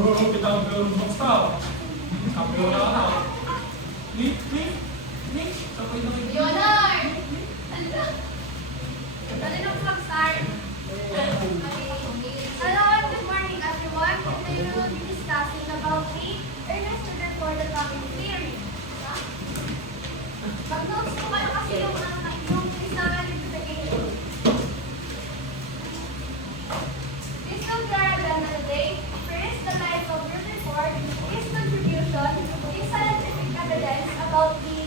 Kita basta. Campione na. Nick. Sabay na kayo. Leonard! Ano? Dali ng vlog start. Hello and good morning everyone. Today we will be discussing about the Ernest Rutherford atomic theory. Mag-notes po kayo kasi yung Christopher identification. This will be our agenda today. First, the life of Rutherford, his contribution, his scientific evidence about the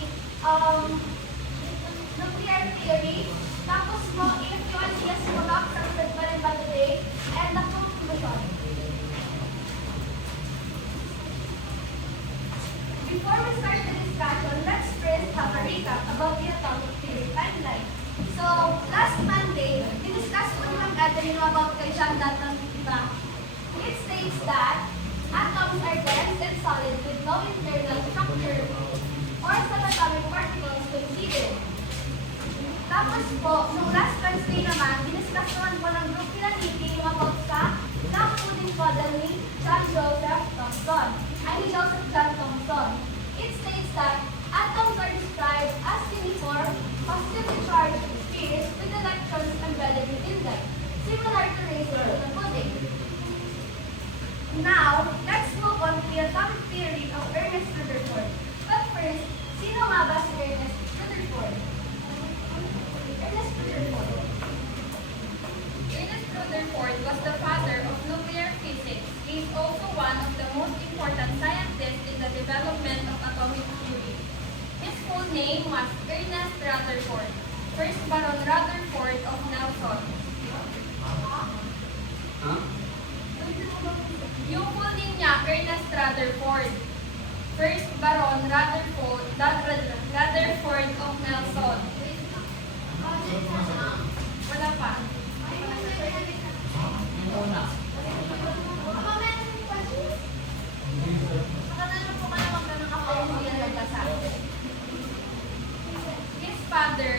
nuclear theory. Tapos mo, if you want to just mag-up sa pa rin ba today, and the conclusion. Before we start the discussion, let's first have a recap about the atomic theory timeline. So, last Monday, diniscuss ko ng Adeline about kay John Dalton, diba? It states that atoms are dense and solid with no internal structure or subatomic particles considered. Tapos po, nung last Wednesday naman, diniscuss naman po ng group nila Nikki yung about sa lampunin model ni Joseph John Thomson. It states that atoms are described as uniform, positively charged spheres with electrons embedded within them, similar to raisins in a pudding. Now, let's move on to the atomic theory of Ernest Rutherford. But first, sino nga ba si Ernest Rutherford? Ernest Rutherford was the father of nuclear physics. He is also one of the most important scientists in the development of atomic theory. His full name was Ernest Rutherford, first Baron Rutherford of Nelson. Yung full name niya, Ernest Rutherford, first Baron Rutherford of Nelson. Wala pa. His father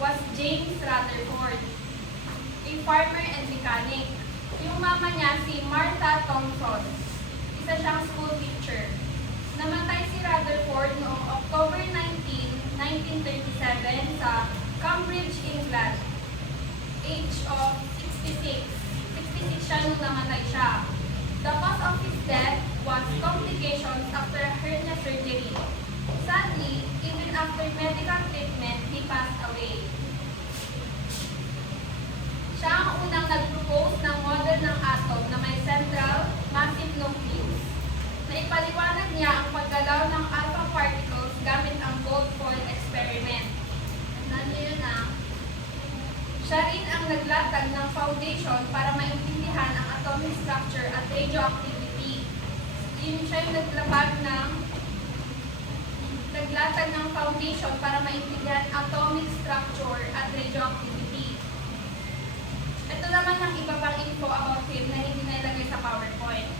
was James Rutherford, a farmer and mechanic. Yung mama niya si Martha Thomson, isa siyang school teacher. Namatay si Rutherford noong October 19, 1937 sa Cambridge, England. Age of 66. 66 siya nung namatay siya. The cause of his death was complications after a hernia surgery. Sadly, even after medical treatment, he passed away. Siya ang unang nag-propose ng model ng atom na may central massive nucleus. Naipaliwanag niya ang paggalaw ng alpha particles gamit ang gold foil experiment. Nandiyo na. Siya rin ang naglatag ng foundation para maintindihan ang atomic structure at radioactivity. Siya yung naglatag ng foundation para maintindihan atomic structure at radioactivity. Ito naman ang iba pang info about him na hindi nailagay sa PowerPoint.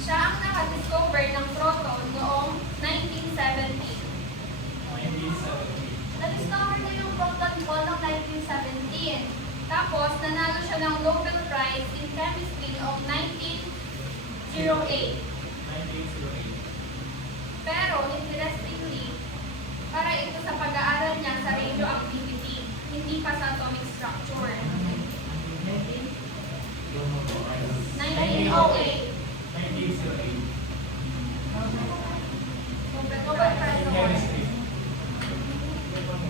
Siya ang nakadiscover ng proton noong 1970. Na-discover na yung proton po noong 1917. Tapos, nanalo siya ng Nobel Prize in Chemistry noong 1908. Pero, interestingly, para ito sa pag-aaral niya sa radioactivity, hindi pa sa atomic structure. 1908. Nobel Prize Award.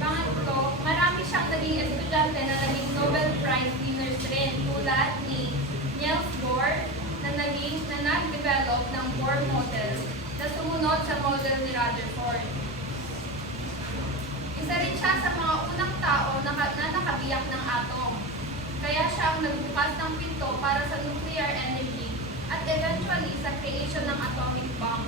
Pangatlo, marami siyang naging estudyante na naging Nobel Prize winners rin tulad ni Niels Bohr na nag-develop ng Bohr model na sumunod sa model ni Rutherford. Isa rin siya sa mga unang tao na nakabiyak ng atom. Kaya siya ang nagbukas ng pinto para sa nuclear energy at eventually sa creation ng atomic bomb.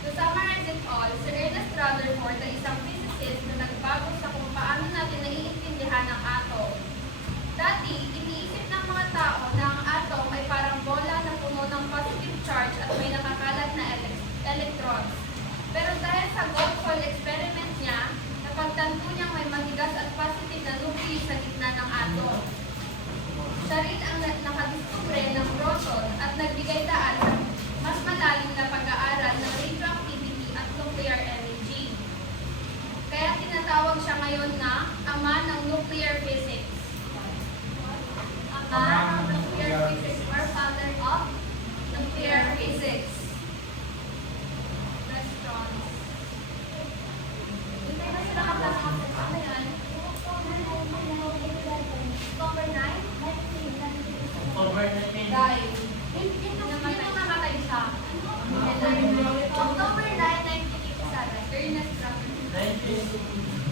To summarize it all, si Ernest Rutherford ay isang physicist na nagbago sa kung paano natin naiintindihan ang atom. Dati, iniisip ng mga tao na ang atom ay parang bola na puno ng positive charge at may nakakalat na electrons. Pero dahil sa gold foil experiment niya, napagtanto niyang may matigas at positive na nucleus sa gitna ng atom. Siya rin ang nakadiskubre ng proton Thomson at nagbigay daan sa mas malalim na pag-aaral ng radioactivity at nuclear energy. Kaya tinatawag siya ngayon na ama ng nuclear physics. Ama ng nuclear physics or father of nuclear physics. Restaurants. Hindi ba sila kapasok? Ano yan? October 9? October 19. Dahil, yun yung namatay siya. October 9, 1987. Ernest Rutherford.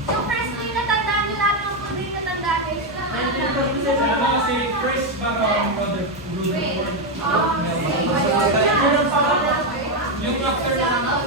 Yung first name natandaan nyo lahat ng full name natandaan kayo. Ano si Chris Baron Rutherford. Yung actor na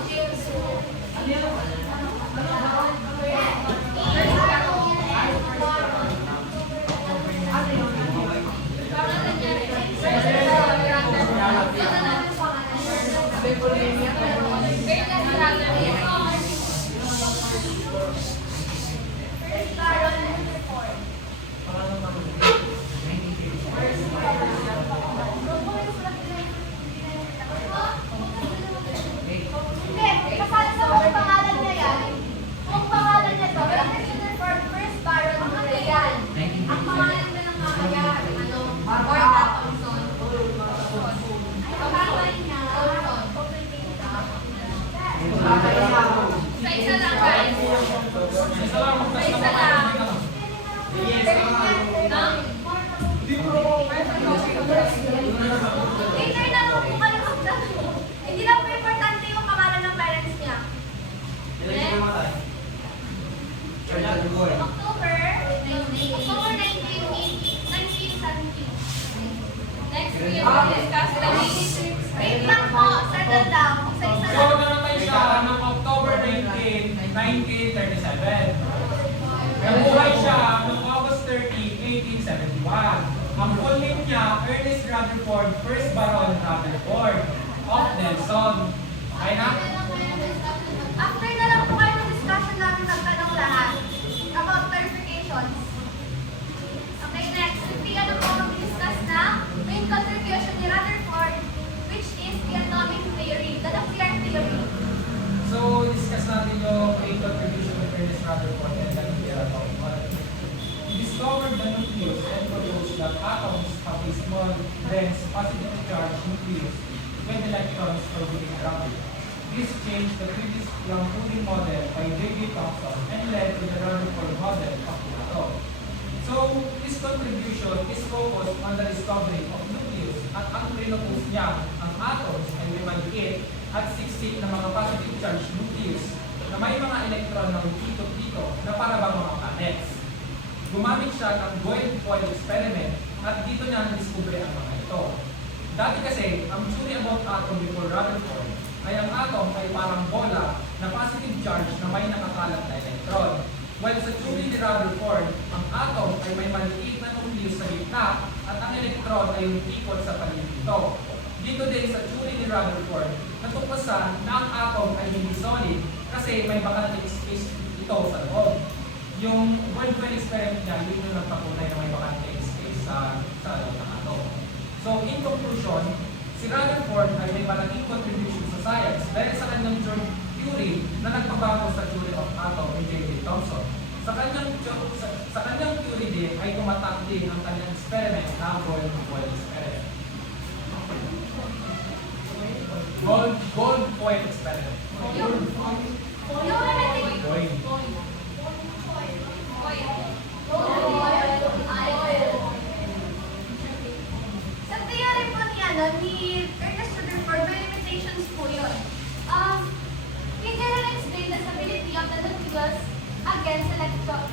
Isa lang guys. isa lang Isa lang. Later na lang po kayo magdalo. Hindi lang po importante yung pangalan ng parents niya. October 1970. Next year, we'll discuss the wait lang po, settle down. Isa-isa So, lang. namatay siya noong October 19, 1937. Nabuhay siya noong August 30, 1871. Ang full name niya, Ernest Rutherford, First Baron Rutherford of Nelson. Okay na? After na lang po kayo ng discussion namin magtanong lahat about clarifications. Okay, next. Hindi ano po mag-discuss na main contribution ni Rutherford, which is the atomic theory, the nuclear theory. So, discuss natin yung main contribution of Ernest Rutherford and the nuclear atomic model. He discovered the nucleus and proposed that atoms have a small, dense, positively charged nucleus with electrons orbiting around it. This changed the previous Young-Ullin model by J.J. Thomson and led to the Rutherford model of the atom. So, his contribution is focused on the discovery of nucleus at ang pinopose niya ang atoms ay may maliit at 16 na mga positive charge nucleus na may mga electron ng dito-dito na para bang mga planets. Gumamit siya ng Boyle-Foyle experiment at dito niya na-discover ang mga ito. Dati kasi, ang theory about atom before Rutherford ay ang atom ay parang bola na positive charge na may nakakalat na electron. While sa theory ni Rutherford, ang atom ay may maliit na nucleus sa gitna at ang electron ay umikot sa paligid nito. Dito din sa theory ni Rutherford, natuklasan na ang atom ay hindi solid kasi may vacantic space ito sa loob. Yung Boyle-Foyle experiment niya, yun yung nagpapunay na may vacantic space sa loob ng atom. So in conclusion, si Rutherford ay may malaking contribution sa science dahil sa kanyang theory na nagpabago sa theory of atom ni J.J. Thomson. Sa kanyang theory din ay tumatak din ang kanyang experiment na Boyle-Foyle experiment. Boyle-Foyle experiment. Yung hermetic. Boyle. Sa theory po ni Ernest Rutherford, may limitations po yun. He didn't explain the stability of the nucleus against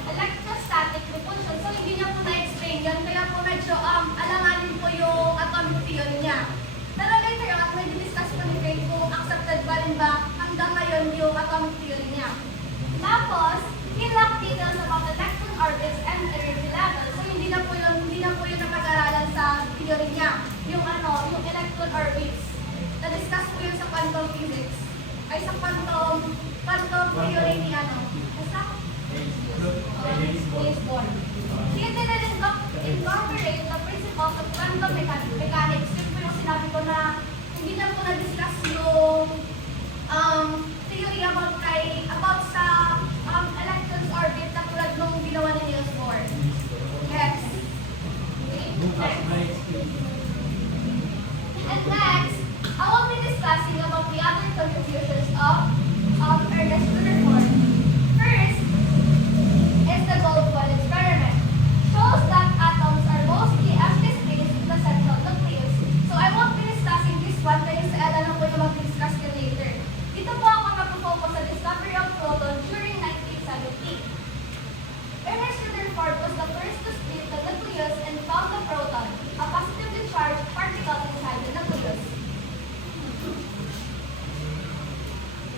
electrostatic repulsion. So, hindi niya po na-explain yun. Kaya po medyo alanganin po yung atomic theory niya. Pero later on, may discuss po ni Craig kung accepted ba rin ba hanggang ngayon yung atomic theory niya. Tapos, he lacked details about electron orbits and energy levels. So, hindi na po yun napag-aralan sa theory niya. Yung electron orbits. Na-discuss po yun sa quantum physics. Ay, sa quantum theory ni basta? Niels Bohr. He didn't incorporate the principles of quantum mechanics. Yun po yung sinabi ko na hindi na po na-discuss yung theory about sa electrons orbit na tulad nung ginawa ni Niels Bohr. Yes. Okay, next. And next, I will be discussing about the other contributions of Ernest Rutherford. First is the gold-foil experiment. Shows that atoms are mostly empty space in the central nucleus. So I won't be discussing this one kasi sa Ella lang po yung mag-discuss ka later. Dito po ako mag-focus sa discovery of proton during 1970. Ernest Rutherford was the first to split the nucleus and found the proton, a positively charged particle inside the nucleus.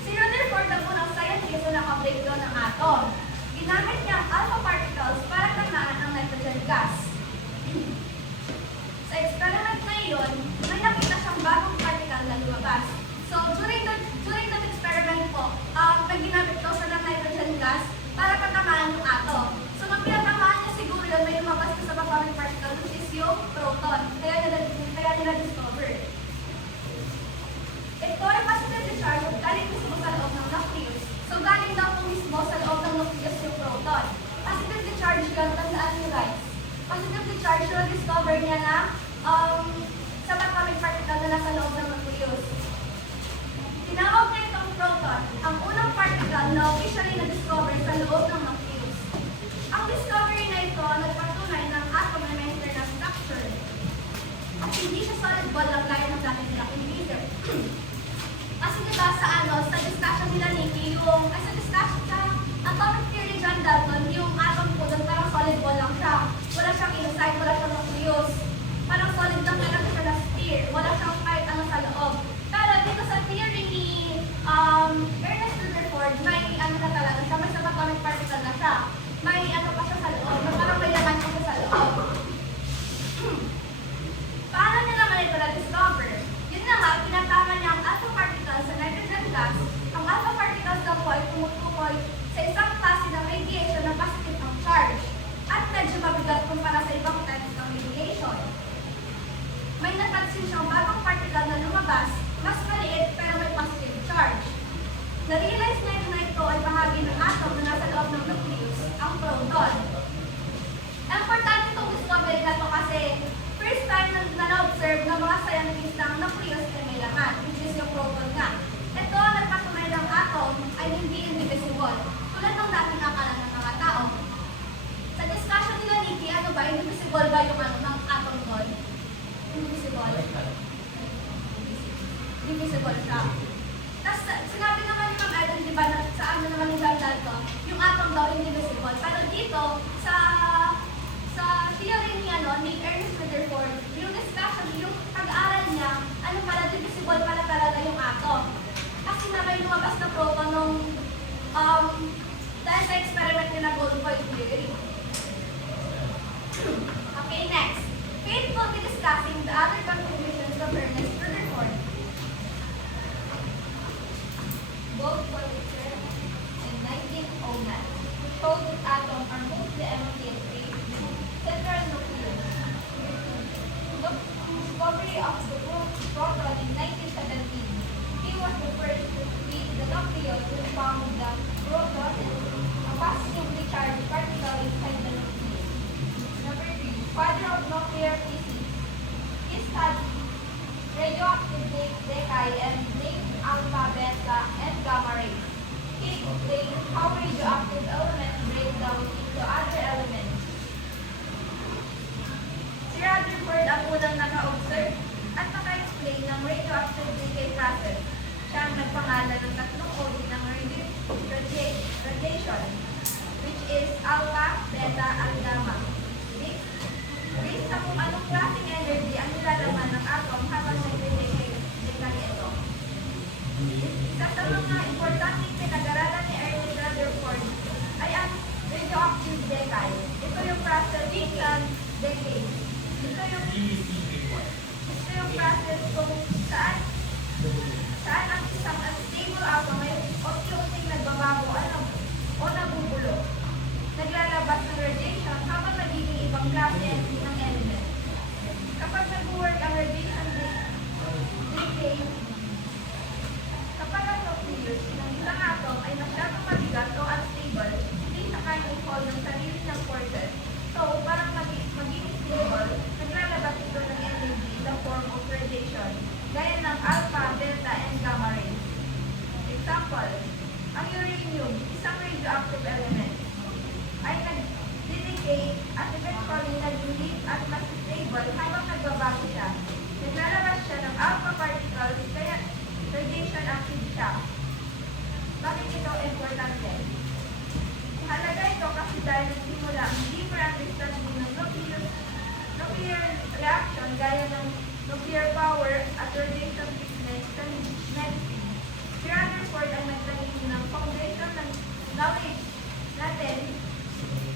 Si Rutherford ang unang scientist na naka-breakdown ng atom. Ginamit niya ang alpha particles para tamaan ang nitrogen gas. Sa experiment na iyon, may nakita siyang bagong particle na lumabas. So, during that experiment po, ginamit daw siya ng nitrogen gas para patamaan yung atom. So, nung pinatamaan niya siguro yun, may lumabas na sa atomic particle, which is yung proton. Kaya nila discover. Ito ay positively charged at galing mismo sa loob ng nucleus. So, galing daw po mismo sa loob ng nucleus yung proton. Positively charged yun, tandaan nyo guys. Positively charged yun, discover niya na sa atomic particle na nasa loob ng nucleus. Tinawag niya itong proton, ang unang particle na officially na-discover sa loob ng nucleus. Ang discovery na ito nagpatunay ng atom na may internal structure. At hindi siya solid ball lang gaya ng dati nila kiniligay. Kasi diba sa discussion nila Nikki, sa discussion sa atomic theory John Dalton, yung atom po doon parang solid ball lang siya. Wala siyang inside, wala siyang nucleus. Parang solid lang siya na sphere. Wala siyang kahit ano sa loob. Pero dito sa theory ni Ernest Rutherford, may ano na talaga siya, may subatomic particle na siya. May ano pa siya sa loob, parang may laman pa siya sa loob. Paano niya naman ito na-discover? Yun na nga, pinatama niya ang alpha particles sa nitrogen gas. Ang alpha particles daw po ay tumutukoy sa isang klase ng radiation na positive ang charge at medyo mabigat kumpara sa ibang types ng radiation. May napansin siyang bagong particle na lumabas, mas maliit pero may positive charge. Na-realize niya na ito ay bahagi ng atom na nasa loob ng nucleus, ang proton. Importante itong discovery na ito kasi first time na na-observe ng mga scientist na ang nucleus ay may laman, which is yung proton nga. Ito, nagpatunay ng atom ay hindi indivisible, tulad ng dating akala ng mga tao. Sa discussion nila Nikki, ano ba, indivisible ba yung ng atom doon? Indivisible. Indivisible siya. Tapos, sinabi naman ni Ma'am Eden, di ba, sa ano naman yung John Dalton, yung atom daw indivisible. Pero dito, sa theory ni Ernest Rutherford, yung discussion, yung pag-aaral niya, ano pala, divisible pala talaga yung atom. Kasi na may lumabas na proton nung dahil sa experiment niya na gold-foil theory. Okay, next. Kate will be discussing the other contributions of Ernest Rutherford. Gold-foil experiment in 1909 showed that atoms are mostly empty and free. Central nucleus. The discovery of the proton in 1917. He was the first to split the nucleus and found the proton, a positively charged particle inside the nucleus. Number 3. Father of nuclear physics. He studied radioactive decay and named alpha, beta, and gamma rays. He explained how radioactive elements break down into other elements. Si Rutherford ang unang naka-observe at naka-explain ng radioactive decay process. Siya ang nagpangalan ng tatlong uri ng radiation, which is alpha, beta, at gamma. Based sa kung anong klaseng energy ang nilalaman ng atom habang nag-decay ito. Isa sa mga importanteng pinag-aralan ni Ernest Rutherford ay ang radioactive decay. Ito yung process ng decay. Ito yung process kung saan ang isang unstable atom ay unti-unting nagbabago o nabubulok. Naglalabas ng radiation habang nagiging ibang klase ng element. Kapag nag-work ang radiation stable habang nagbabago siya. Naglalabas siya ng alpha particles kaya radiation active siya. Bakit ito importante? Mahalaga ito kasi dahil nagsimula ang deeper understanding ng nuclear reaction gaya ng nuclear power at radiation sickness sa medicine. Si Rutherford ang nagtanim ng foundation ng knowledge natin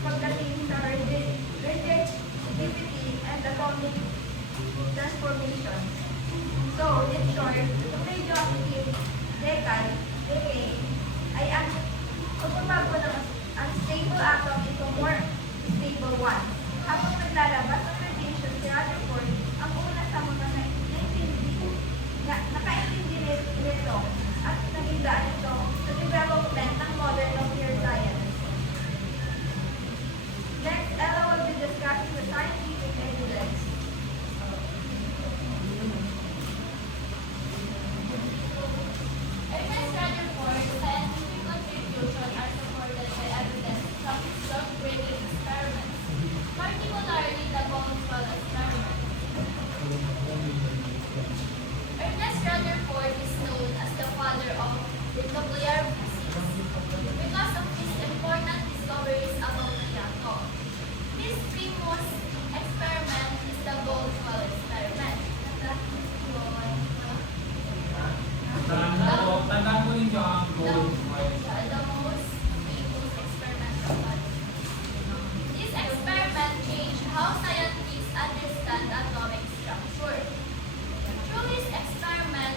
pagdating sa radioactivity and atomic transformation. So, in short, ang radioactive decay ay ang pagbabago ng unstable atom into more stable one. Habang naglalabas ng radiation, si Rutherford ang una sa mga nakaintindi nito at naging daan ito sa development ng modern nuclear science. Next, Ella will be discussing the scientific evidence. Ernest Rutherford's scientific contribution are supported by evidence from his groundbreaking experiments, particularly the Boneswell experiment. Ernest Rutherford is known as the father of nuclear physics because of his important discoveries about the atom. His famous experiment is the Boneswell experiment. Tandaan mo ninyo ang The gold most famous experimental one. This experiment changed how scientists understand atomic structure. Through his experiment,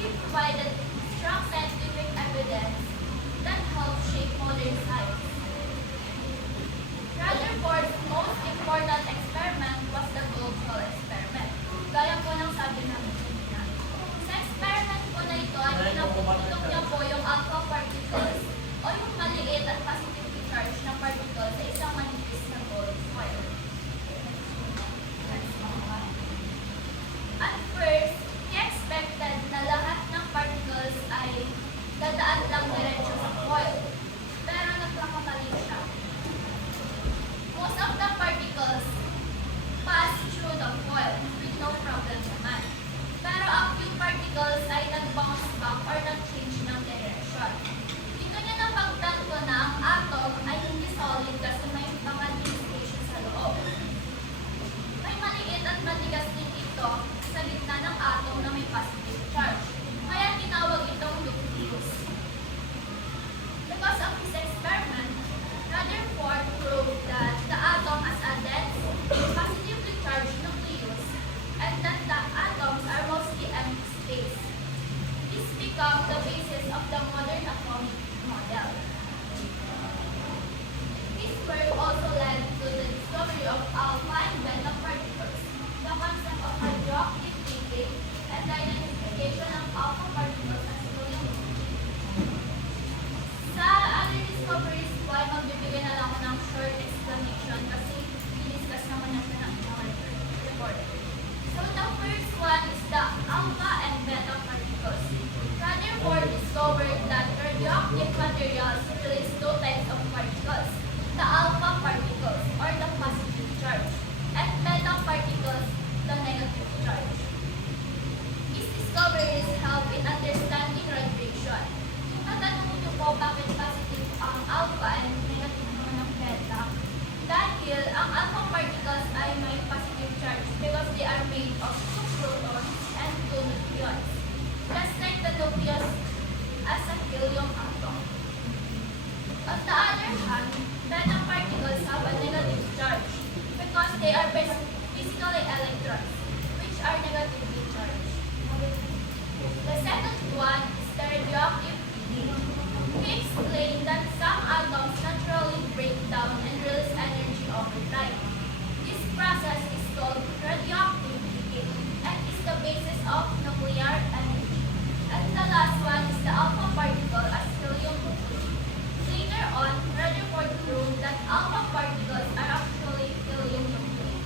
he provided strong scientific evidence that helped shape modern science. Rutherford's most important experiment was the Boneswell experiment. Gaya po ng sabi namin kanina. Sa experiment po na ito ay pinaputulong niya po yung alpha particles o yung maliit at positively charged na particles sa isang manipis na gold foil. At first, he expected na lahat ng particles ay dadaan lang diretso sa foil. Pero nagkakamali siya. Most of the particles pass through the foil with no problem naman. Pero ang few particles ay nag-bounce back or nag-change ng direction. Dito niya napagtanto na ang atom ay hindi solid kasi may mga dislocation sa loob. May maliit at matigas din ito sa gitna ng atom na may positive charge. Kaya tinawag itong nucleus. Because of his experiment, Rutherford proved that the atom has a dense, positively charged nucleus and that the atoms are mostly empty space. This became the basis of the modern atomic model. His work also led to the discovery of alpha and beta particles, the concept of radioactive decay, and the identification of alpha particles as helium. Sa other discoveries po ay magbibigay na lang ako ng short explanation kasi i-discuss naman natin ang report. So the first one is the alpha and beta particles. Rutherford discovered that radioactive materials release two types of particles, the alpha particles or the positive charge, and beta particles, the negative charge. His discoveries help in understanding radiation. Kung natanong niyo po bakit positive ang alpha and negative naman ang beta, dahil ang alpha particles ay may positive charge because they are made of two protons and two neutrons, just like the nucleus as a helium atom. On the other hand, beta particles have a negative charge because they are physically electrons, which are negatively charged. The second one is the radioactive decay. He explained that some atoms naturally break down and release energy over time. This process is called radioactive decay and is the basis of nuclear energy. And the last one is the alpha particle as helium nuclei. Later on, Rutherford proved that alpha particles are actually helium nuclei.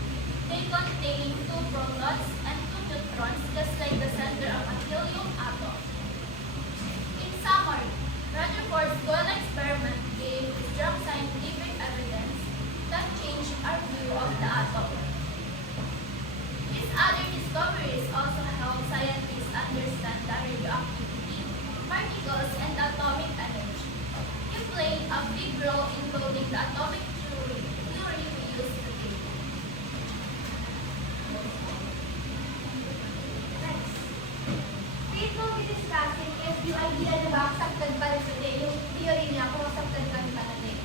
They contain two protons and two neutrons just like the center of a helium atom. In summary, Rutherford's goal discoveries also help scientists understand the radioactivity, particles, and atomic energy. He played a big role in building the atomic theory we use today. Next. Faith will be discussing if yung idea na ba accepted pa rin today, yung theory niya kung accepted pa rin pala today.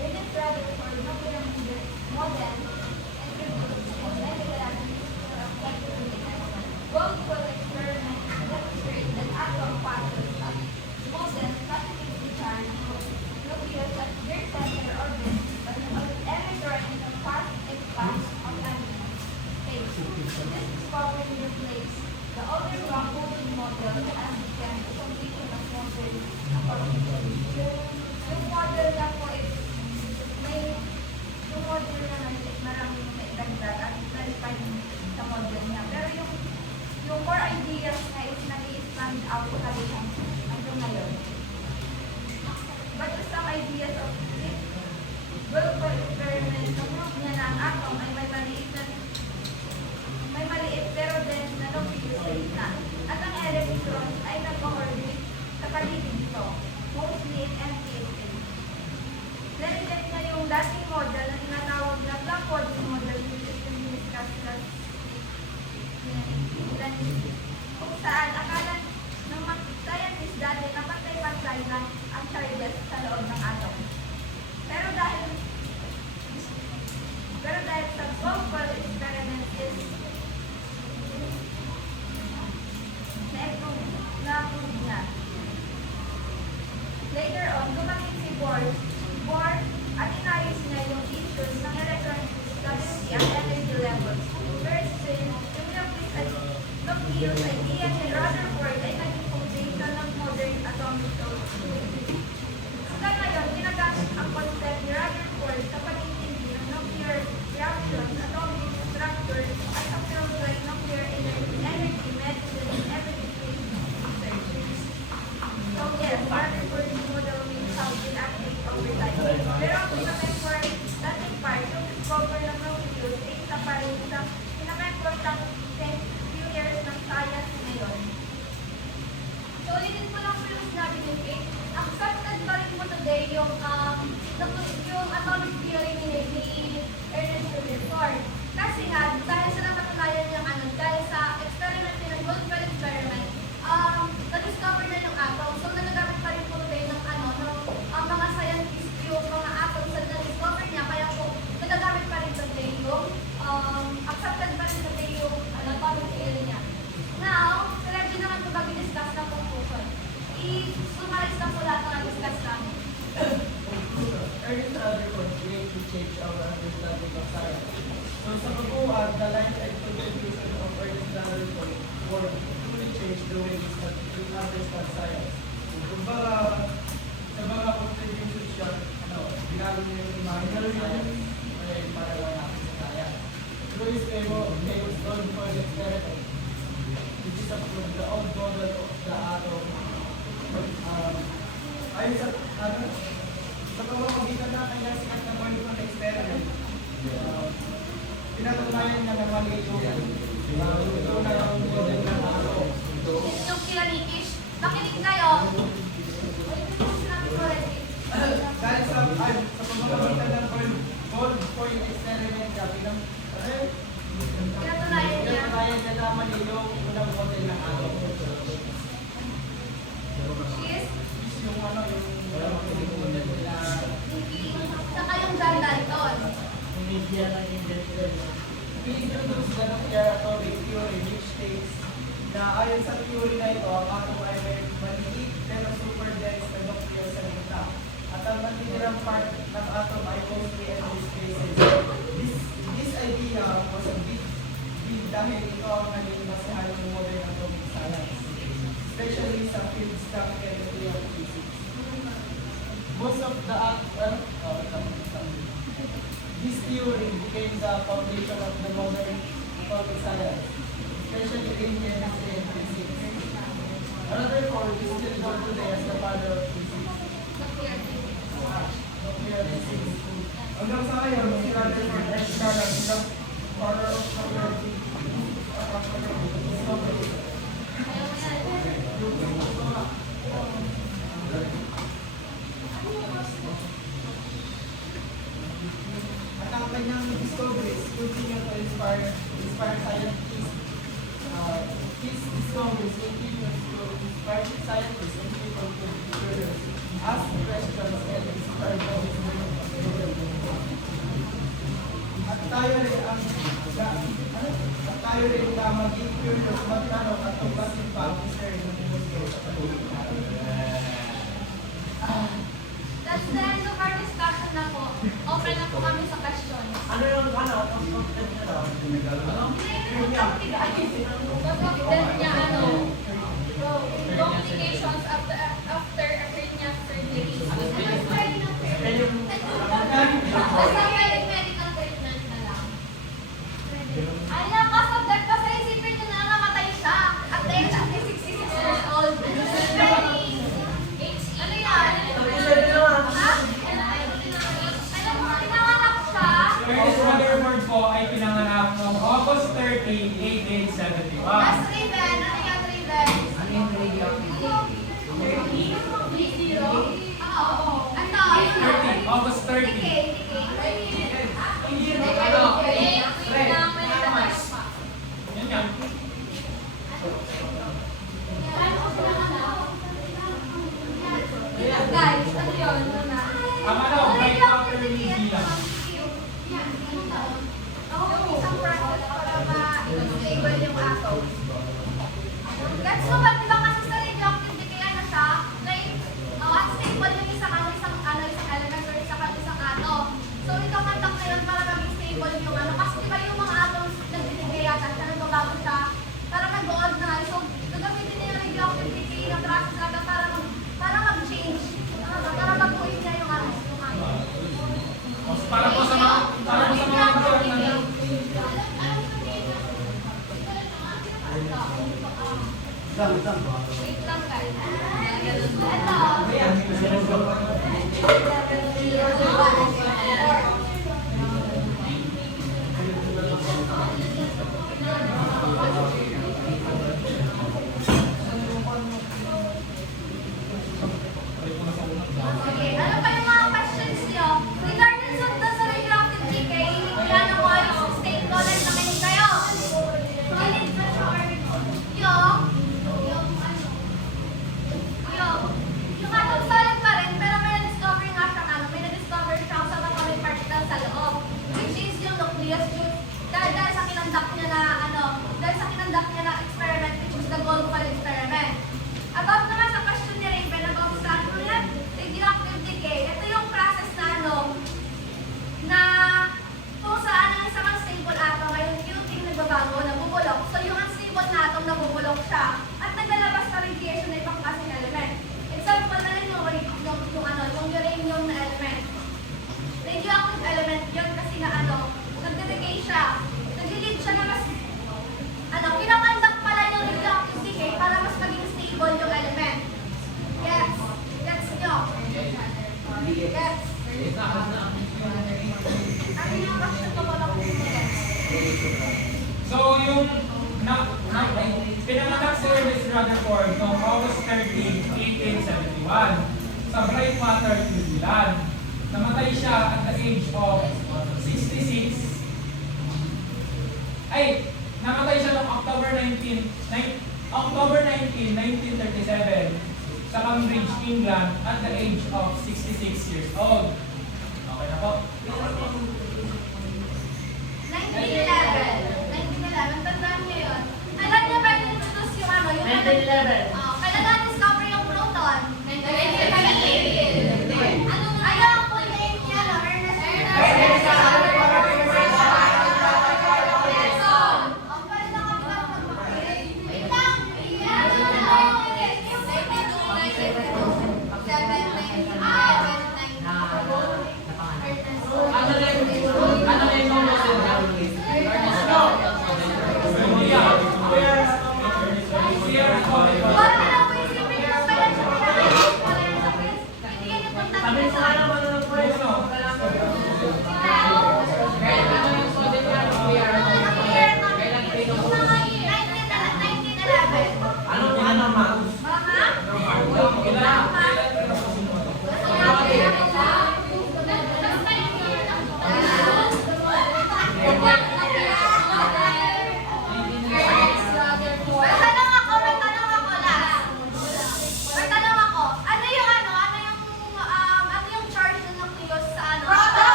Ernest Rutherford, nuclear model, introduced and led Both experiments demonstrate that atom particles of modern positively charged nucleus at their center orbit emitter in the positive path of energy. This discovery replaced the older Bohr-Wolfson model and began the completion of modern atomic theory. Yung model na po is yung model na is maraming naidagdag at nalipay sa model niya. Pero yung core ideas na is nag-i-stand out pa rin hanggang ngayon. But some ideas of this Wilber experiment na proof niya na ang atom ay may maliit pero then na nucleus sa gitna. At ang electron ay nag-orbit sa paligid nito, mostly in empty state. Na-reject niya yung dating model na tinatawag na Black-Body model which is yung discuss last kung saan akala ng mga scientists dati na pantay-pantay lang ang charges sa loob ng atom. Pero dahil sa Bohr experiment is na-prove niya. Later on, dumating si Bohr at inayos niya yung issues ng electronic stability at energy levels versus yung nucleus idea ni Rutherford ay naging foundation ng modern atomic theory. Hanggang ngayon, ginagamit ang concept ni Rutherford sa pag-intindi ng nuclear reactions, atomic structure, at sa field like nuclear energy, medicine, and everyday research. So yes, Rutherford's model means how it active over time. Pero ang pinaka-important dating part, yung discover ng nucleus ay isa pa rin sa pinaka-important few years ng science ngayon. So, ulitin ko lang po yung sinabi ni Kate. Accepted pa rin po today yung atomic theory ni Ernest Rutherford. Kasi nga, dahil sa napatunayan niyang dahil sa experiment ng Wilber experiment, na-discover na yung atom. So, nagagamit pa rin po today ng mga scientists yung mga atoms na na-discover niya. Kaya po, nagagamit pa rin today yung accepted pa rin today yung atomic theory niya. Now, sila din naman po mag-discuss ng conclusion. I-summarize na po lahat ng na-discuss namin. Ernest Rutherford created to change our understanding of science. So sa pagbuhat, the life and contribution of Ernest Rutherford were truly change the way we understand science. Kumbaga, sa mga contributions siya, binago niya yung imaginary science, para lang natin sa science. Through his famous Bohr experiment, which is approved the old model of the atom. Ayon sa pamamagitan na kanyang sikat na Bohr experiment, pinatunayan niya na mali yung model ng atom. Yung kilalikish, makinig kayo. Ulitin ko sinabi ko rin. Dahil sa pamamagitan ng Bohr experiment niya, Pinatunayan niya. pinatunayan niya na mali yung unang model ng atom. Cheese. Yung model nila. Saka yung John Dalton. We introduce the nuclear atomic theory which states na ayon sa theory na ito, ang atom ay may maliit pero super dense na nucleus sa gitna. At ang matitirang part ng atom ay mostly empty spaces. This idea was a big dahil ito ang naging basehan ng modern atomic science, especially sa fields ng chemistry and physics. Most of the this theory became the foundation of the modern atomic science, especially in chemistry and physics. Rutherford is still known today as the father of physics. Nuclear physics. Hanggang sa ngayon, si Rutherford ay siya ng father of nuclear physics. inspire scientists. His discoveries continue to inspire scientists and people to be curious, ask questions, and inspire those who at tayo rin na maging curious, magtanong at pagbasin pa ang history ng mundo sa patulitan. That's the end of our discussion na po. Open na po kami sa questions. Ano yung content nyo daw? Then niya complications after hernia surgery. Basta medical treatment na lang. Ala, cause of that, basta isipin nyo na namatay siya at the age of 66 years old. Ano yan? Ha? Pinanganak siya? Ernest Rutherford po ay pinanganak noong August 30, 1871. Mas Raven, ano yan Raven? Ano yung radioactivity? Zero? Oo. Ano? 30, August 30. Decay. Yun yan. Guys, ano yun? Ang ano, right after New Zealand. Isang process para ma-stable yung atom. Gets mo ba, di ba kasi sa radioactive decay ano siya? Like, unstable yung isang element or isang atom. So, ito contact na yun para maging stable yung ano. Kasi di ba yung mga atoms nagdidecay yata siya, nagbabago siya, para mag-gold na. So, gagamitin niya yung radioactive decay na process natin para mag-change. Para baguhin niya yung ano. Para po sa mga Wait lang guys. Okay, ano pa yung mga questions niyo? Regardless of the radioactive decay, ilan ang mga state knowledge na kayo kayo? Yung atom solid pa rin, pero may na-discover nga siyang may na-discover siyang subatomic particle sa loob. Which is yung nucleus, dahil sa kinandak niya na experiment, which is the Golfal experiment. About naman sa question ni Raven about sa radioactive decay, ito yung process na kung saan ang isang unstable atom ay yung nagbabago, nabubulok. So yung unstable na atom nabubulok siya at naglalabas na radiation na ibang klaseng element. Example na rin yung uranium na element. Radioactive element yun kasi nagdedecay siya. Nag-lead siya na mas pinakandak pala yung radioactive decay para mas maging stable yung element. Yes. Gets nyo? Yes. Ano yung question ko wala kong So, yung pinanganak si Ernest Rutherford noong August 13, 1871 sa Brightwater, New Zealand. Namatay siya at the age of 66. Namatay siya noong October 19, 1937 sa Cambridge, England at the age of 66 years old. Okay na po. 1911. Tandaan niyo yun. Alam niyo ba yung introduce yung yung 1911. kailan na-discover yung proton? 1988. Ayaw ang full name niya, Ernest Edison. Ang pala na kami wait lang.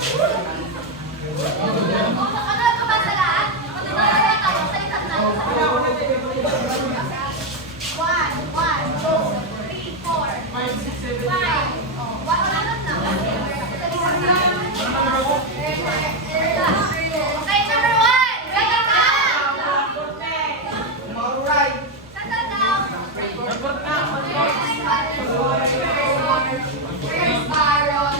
Ano ba sa lahat? Ano ba sa lahat? Ako sa isang na. 1, 2, 3, 4, 5. Wala na na. Okay, number 1. Ready ka? Settle down. Where's Baron?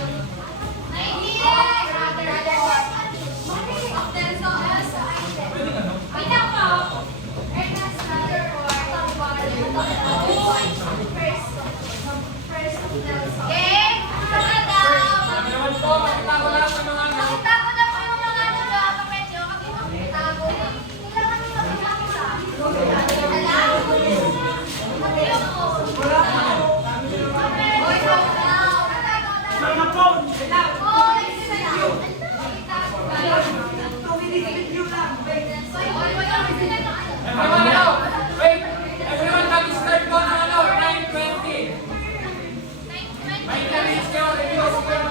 Everyone out! Wait! Everyone mag-start po ng 9:20. May na-reach kayo, reviews kayo.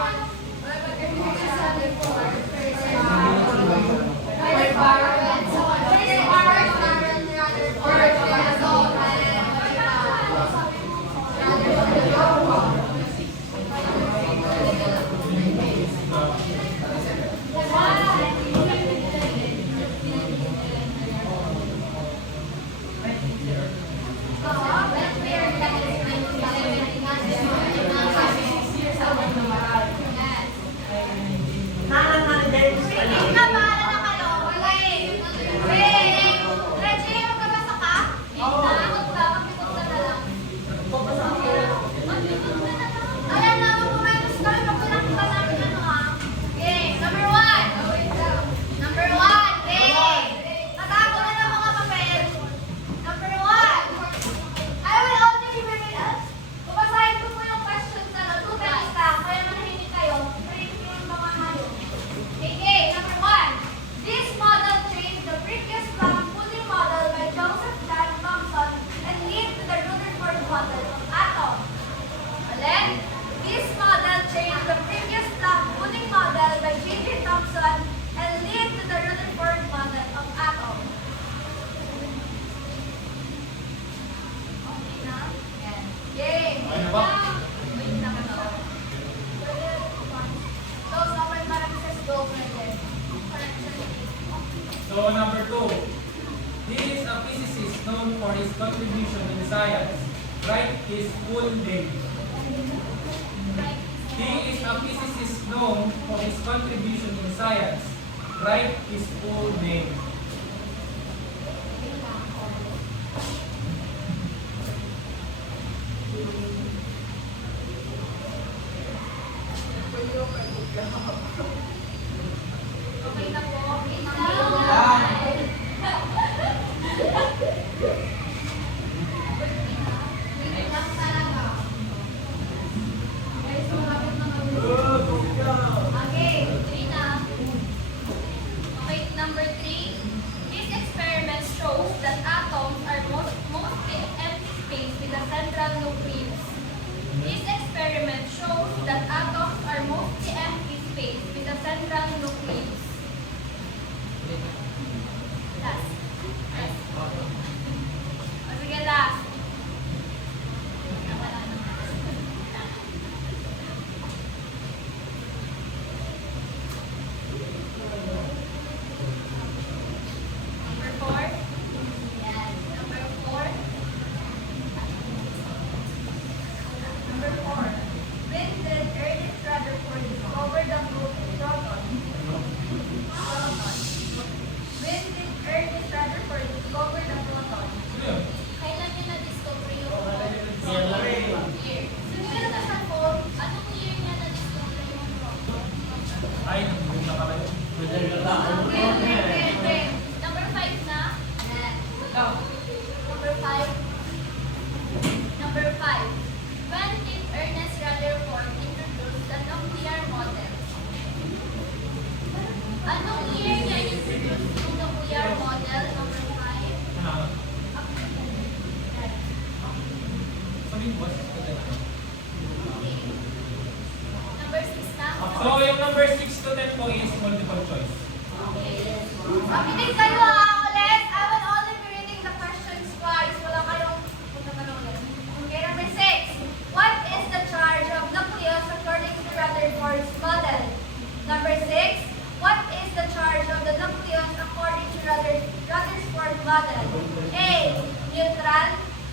So number 2, this is a physicist known for his contribution in science. Write his full name. He is a physicist known for his contribution in science. Write his full name. Okay na po. Okay, 3 na. Okay, number 3. This experiment shows that atoms are most in empty space with a central nucleus. This experiment shows that atoms are mostly empty space with a central nucleus. Last. Yes. O sige, last. Number 4. Yes. Number 4. Number 4. When did Ernest Rutherford discover the proton? When did Ernest Rutherford discover the proton? Kailan niya na-discover yung proton? Year. Sunod na sa phone, anong year niya na-discover yung proton? Ay, nandun na kayo. Okay. Number 5 na? Number 5. Number 5. When did Ernest Rutherford introduce the nuclear model? Anong year niya introduce yung nuclear model? Number 5. Sabihin mo, Okay. Number 6 na? so yung number 6 to 10 po is multiple choice. Makinig kayo ulit. I will only be reading the questions twice. Wala kayong punta ulit. Okay, number 6. What is the charge of nucleus according to Rutherford's model? Number 6. What is the charge of the nucleus according to Rutherford's model? A. Neutral.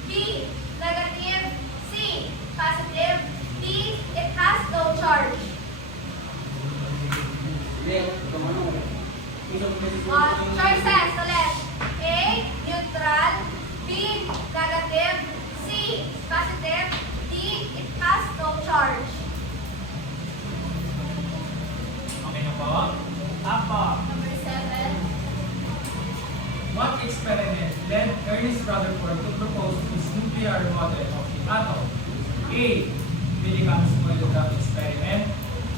B. Negative. C. Positive. D. It has no charge. Choices ulit. A. Neutral. B. Negative. C. Positive. D. It has no charge. Okay na po? Apo. Number 7. What experiment led Ernest Rutherford to propose his nuclear model of the atom? A. Millikan's moldograph experiment.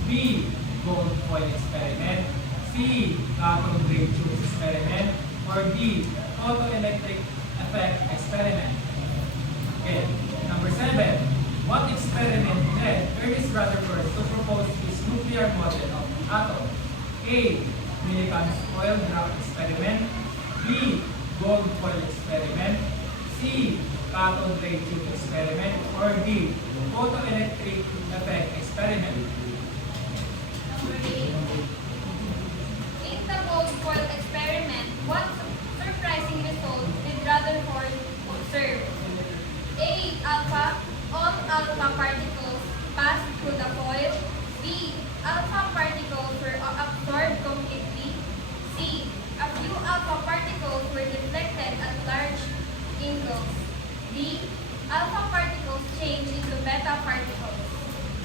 B. Gold foil experiment. C. Cathode ray tube experiment. Or D. Photoelectric effect experiment. Okay. Number 7. What experiment led Ernest Rutherford to propose his nuclear model of the atom? A. Millikan's moldograph experiment. B. Gold foil experiment. C. Cathode ray tube experiment. Or D. Photoelectric effect experiment. Number 8. In the gold foil experiment, what surprising result did Rutherford observe? A. Alpha. All alpha particles pass through the foil. B. Alpha particles were absorbed completely. C. A few alpha particles were deflected at large angles. D. Alpha particles change into beta particles.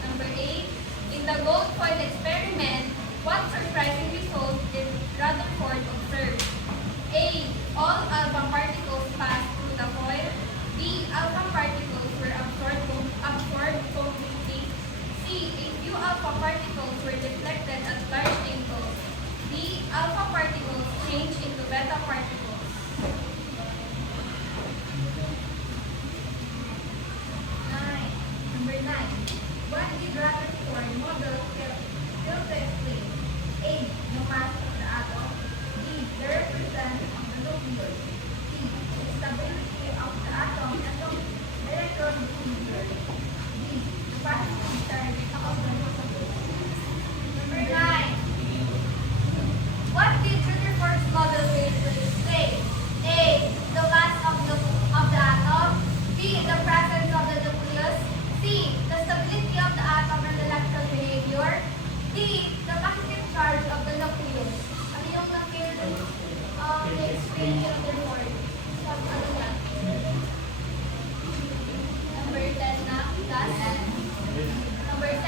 Number 8. In the gold foil experiment, what surprising result did Rutherford observe? A. All alpha particles pass through the foil. B. Alpha particles were absorbed completely. C. A few alpha particles were deflected at large angles. D. Alpha particles change into beta particles. Number 9. What did Rutherford model fail to explain? A. The mass of the atom. B. The representation of the nucleus. C. The stability of the atom and the electron behavior. D. The positive charge of the nucleus. Number 9. What did Rutherford's model fail to explain? A. The mass of the atom. B. The presence of the nucleus. C. The stability of the atom and electron behavior. D. The positive charge of the nucleus. Ano yung na-fail na-explain ni Rutherford? Ano yan? Number 10 na. Last. Number 10.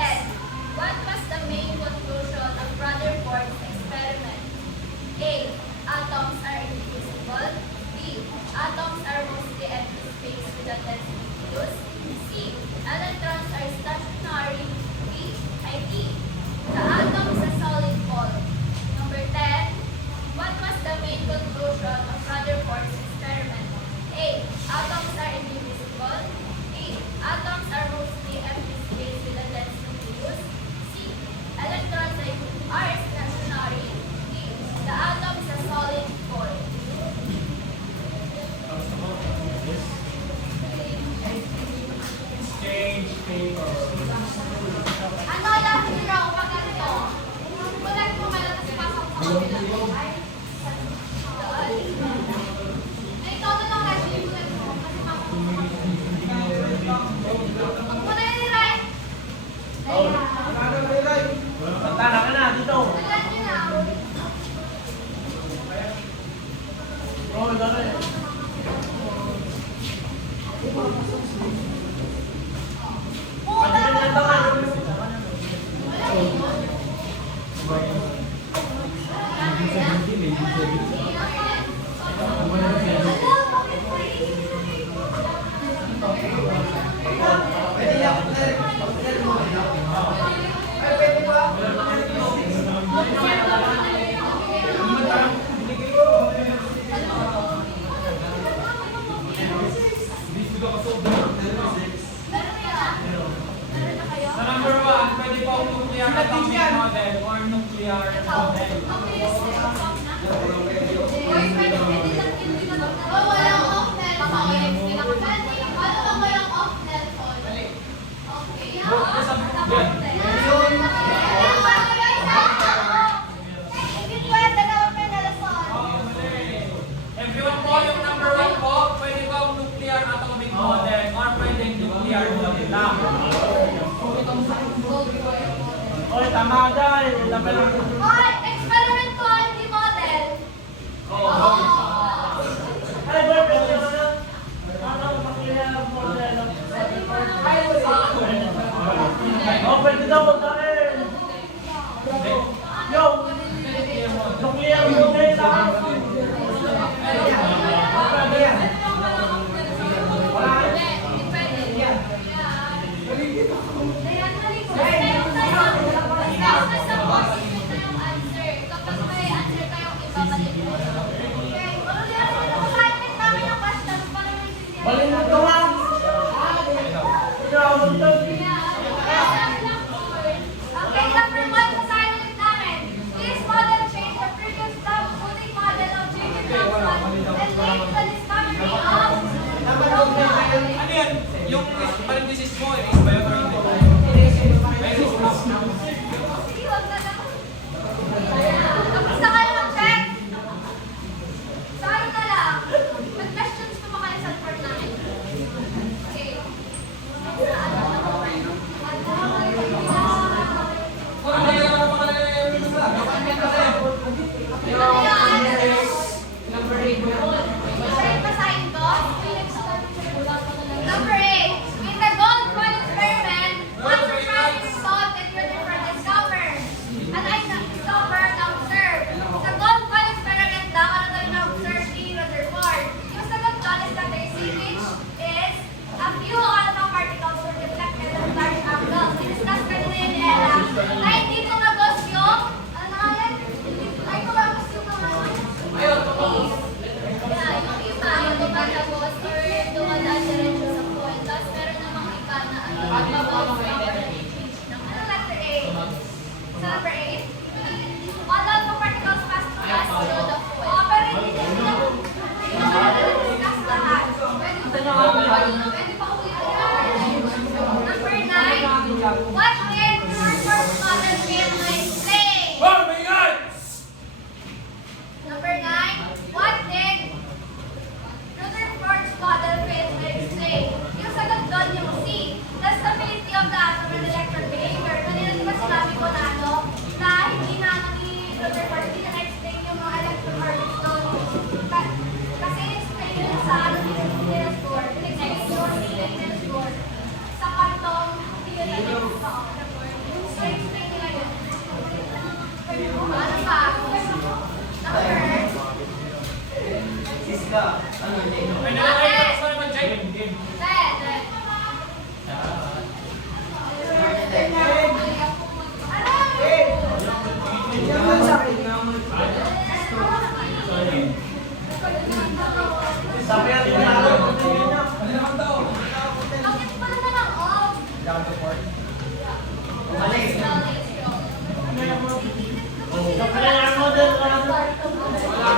What was the main conclusion of Rutherford's experiment? A. Atoms are indivisible. B. Atoms are mostly empty space with a dense nucleus. C. Electrons are stationary. D. The atom is a solid ball. Number 10. What was the main conclusion of Rutherford's experiment? A. Atoms are indivisible. B. Atoms are mostly empty space with a dense nucleus. C. Electrons are stationary. D. The atom is a solid ball. Exchange papers. Ano lang hero pag ganito? Kulang mo meron kasi pasok ko sila. Ay, ikaw na lang kasi yung kulang mo. Kasi pasok ko. Huwag mo na yun, Ray. Tara ka na, dito. Alam niyo na. Oo, dali. Kulang mo pa. Sa number 1, pwede po ang nuclear atomic model nuclear Ito. model. Okay, stop na. Boy, pwede lang hindi na oh, walang off Nelson. Ano lang walang off Nelson? Okay. Hindi pwede na off Nelson. Everyone po, yung number 1 po, pwede kong nuclear atomic model or pwede nuclear model lang. Oy, tama ka dyan. Laban lang. Oy, experimental model. Ay, boy, pwede ka na. Ano, makilala mo na lang. Oh, pwede daw magkain. Yo! Nuclear model lang. Pwede yan. Balik mo ito ha. Ikaw, magtag. Okay, number 1, basahin ulit namin. This model changed the previous coding model of J.P. Thompson and laid the discovery of Ano yan? Yung parenthesis mo, is ba yun or hindi? Parenthesis mo. Tapos na kayo mag-check. Sa ano na lang? Mag-questions pa ba kayo sa report namin? Okay. Ano yan? Ano pa kaya yung Number 8. Basahin ko. Number 8. In the gold coin experiment, one surprise result that you never discovered. And I discovered and observed. Sa gold coin experiment daw, ano daw yung na-observe ni Rutherford? Yung sagot doon is that the receivage is a few alpha particles were deflected at large angles. Discuss kanina yun ni Ella. Na hindi tumagos yung, ano na yan? Ay, tumagos yung mga Ayun, totoo. yeah, yung iba, yung tumatagos or dumadaan diretso sa coin. Tapos meron namang iba na babawis na or change ng ano letter A? Sa number 8? All of the particles pass through the coin. Oh, pero hindi din sila discuss lahat. Pwede pa ulit. Number 9. What did Rutherford's model fail to explain? Oh my God! Number 9. What did Rutherford's model fail to explain? Yung sagot doon yung C. The stability of the atom and electron behavior. Kanina di ba sinabi ko na ano? Na hindi na ano ni Rutherford, hindi na na-explain yung mga electron orbits doon. Kasi explain yun sa ano ni Niels Bohr. Explain ni Niels Bohr. Sa quantum theory sa Rutherford. So explain nila yun. Ano pa? Number Siska. Ano yun? May nalagay ka sa naman, Jay. Sabi natin yung araw. Ano naman daw? Bakit pa naman ang off? Mali. Nuclear model lang. Walang consider.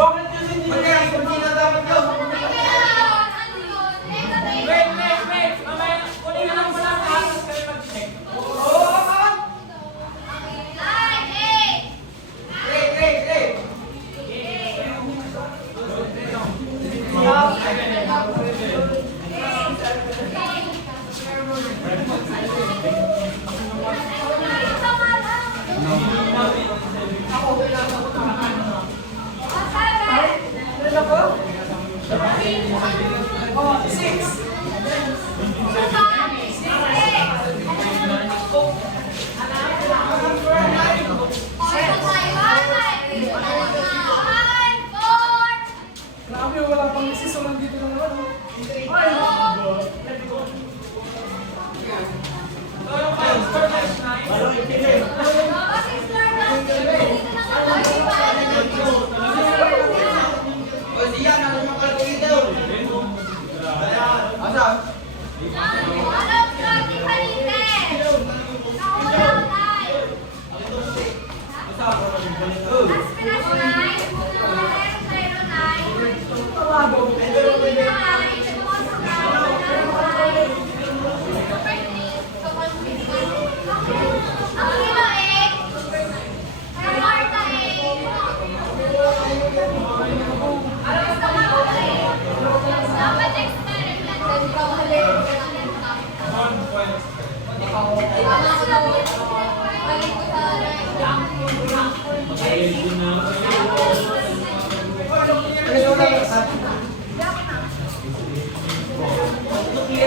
Bakit yun hindi na dapat yun? Wait. Mamaya, kunin na lang pala ang atas kayo mag-check. Six. Dapat experiment. Non-point experiment. Ikaw.